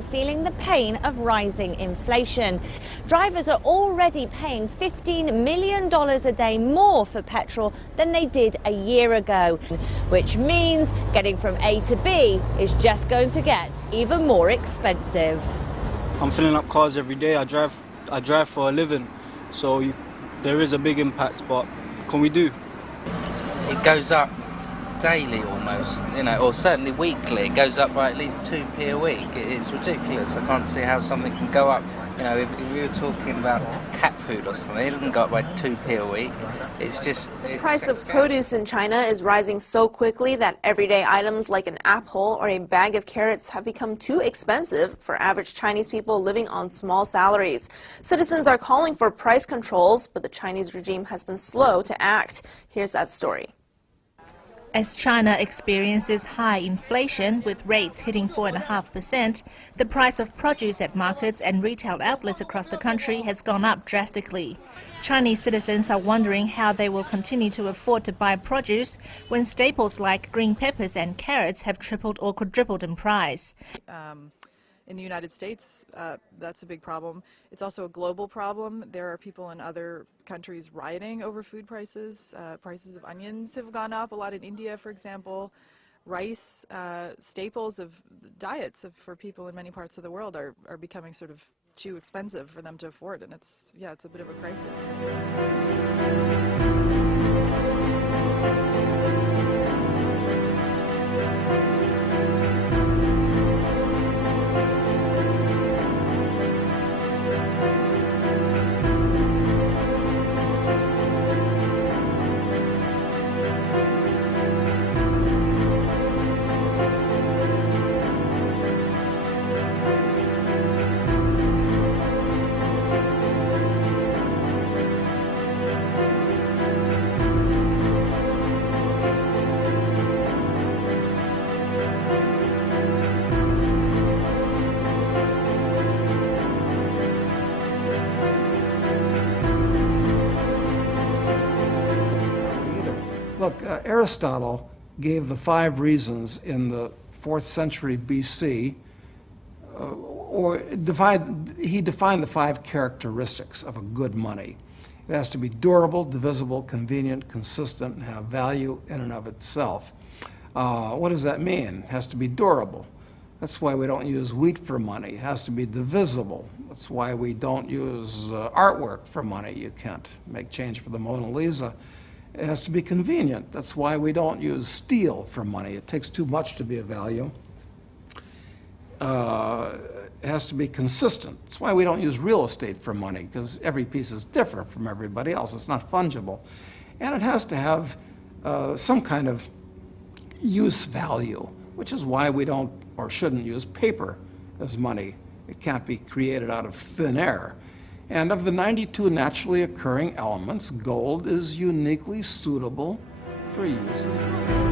already feeling the pain of rising inflation. Drivers are already paying $15 million a day more for petrol than they did a year ago, which means getting from A to B is just going to get even more expensive. I'm filling up cars every day. I drive for a living, so there is a big impact, but what can we do? It goes up daily almost, or certainly weekly. It goes up by at least 2p a week. It's ridiculous. I can't see how something can go up. If we were talking about cat food or something, it doesn't go up by 2p a week. The price of produce in China is rising so quickly that everyday items like an apple or a bag of carrots have become too expensive for average Chinese people living on small salaries. Citizens are calling for price controls, but the Chinese regime has been slow to act. Here's that story. As China experiences high inflation, with rates hitting 4.5%, the price of produce at markets and retail outlets across the country has gone up drastically. Chinese citizens are wondering how they will continue to afford to buy produce when staples like green peppers and carrots have tripled or quadrupled in price. In the United States, that's a big problem. It's also a global problem. There are people in other countries rioting over food prices. Prices of onions have gone up a lot in India, for example. Rice, staples of diets for people in many parts of the world are becoming sort of too expensive for them to afford, and it's a bit of a crisis. Look, Aristotle gave the 5 reasons in the 4th century BC, he defined the 5 characteristics of a good money. It has to be durable, divisible, convenient, consistent, and have value in and of itself. What does that mean? It has to be durable. That's why we don't use wheat for money. It has to be divisible. That's why we don't use artwork for money. You can't make change for the Mona Lisa. It has to be convenient. That's why we don't use steel for money. It takes too much to be of value. It has to be consistent. That's why we don't use real estate for money, because every piece is different from everybody else. It's not fungible. And it has to have some kind of use value, which is why we don't or shouldn't use paper as money. It can't be created out of thin air. And of the 92 naturally occurring elements, gold is uniquely suitable for use as money.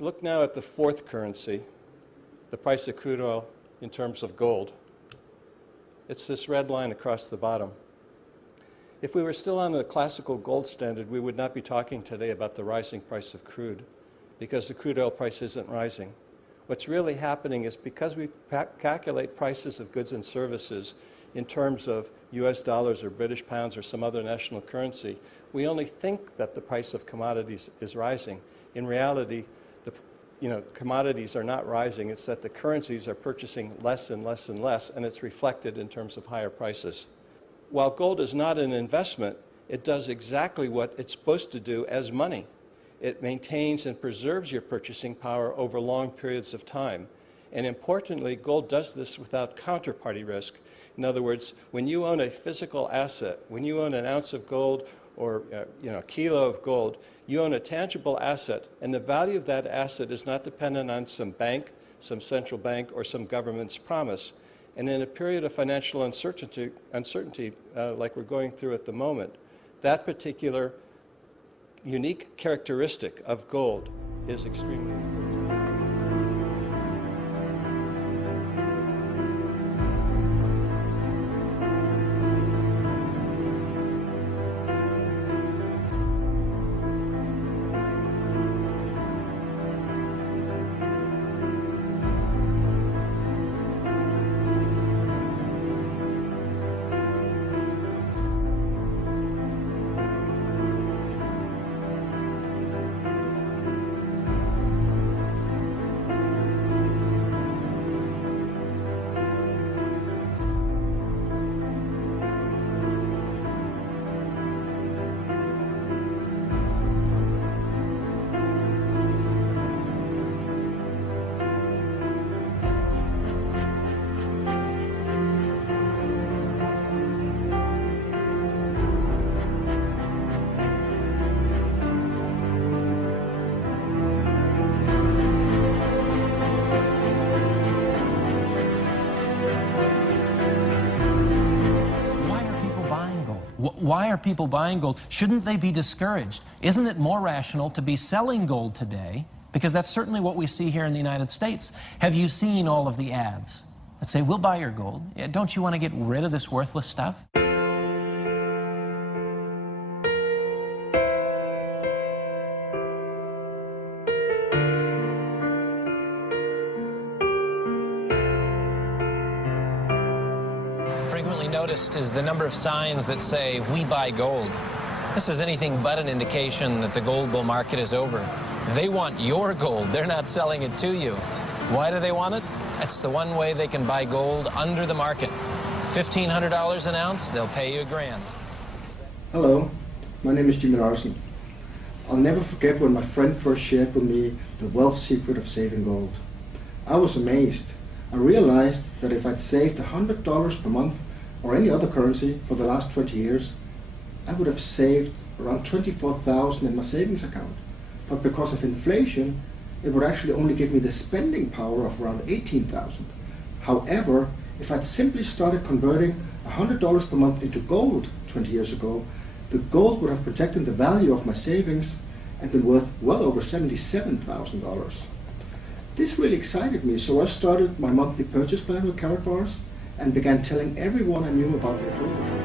Look now at the 4th currency, the price of crude oil in terms of gold. It's this red line across the bottom. If we were still on the classical gold standard, we would not be talking today about the rising price of crude, because the crude oil price isn't rising. What's really happening is because we calculate prices of goods and services in terms of US dollars or British pounds or some other national currency, we only think that the price of commodities is rising. In reality, commodities are not rising. It's that the currencies are purchasing less and less and less, and it's reflected in terms of higher prices. While gold is not an investment, it does exactly what it's supposed to do as money. It maintains and preserves your purchasing power over long periods of time. And importantly, gold does this without counterparty risk. In other words, when you own a physical asset, when you own an ounce of gold or a kilo of gold, you own a tangible asset, and the value of that asset is not dependent on some bank, some central bank, or some government's promise. And in a period of financial uncertainty like we're going through at the moment, that particular unique characteristic of gold is extremely important. Why are people buying gold? Shouldn't they be discouraged? Isn't it more rational to be selling gold today? Because that's certainly what we see here in the United States. Have you seen all of the ads that say, we'll buy your gold? Don't you want to get rid of this worthless stuff? Frequently noticed is the number of signs that say, we buy gold. This is anything but an indication that the gold bull market is over. They want your gold. They're not selling it to you. Why do they want it? That's the one way they can buy gold under the market. $1,500 an ounce, they'll pay you $1,000. Hello, my name is Jimmy Larson. I'll never forget when my friend first shared with me the wealth secret of saving gold. I was amazed. I realized that if I'd saved $100 per month or any other currency for the last 20 years, I would have saved around $24,000 in my savings account. But because of inflation, it would actually only give me the spending power of around $18,000. However, if I'd simply started converting $100 per month into gold 20 years ago, the gold would have protected the value of my savings and been worth well over $77,000. This really excited me, so I started my monthly purchase plan with Karatbars and began telling everyone I knew about their gold.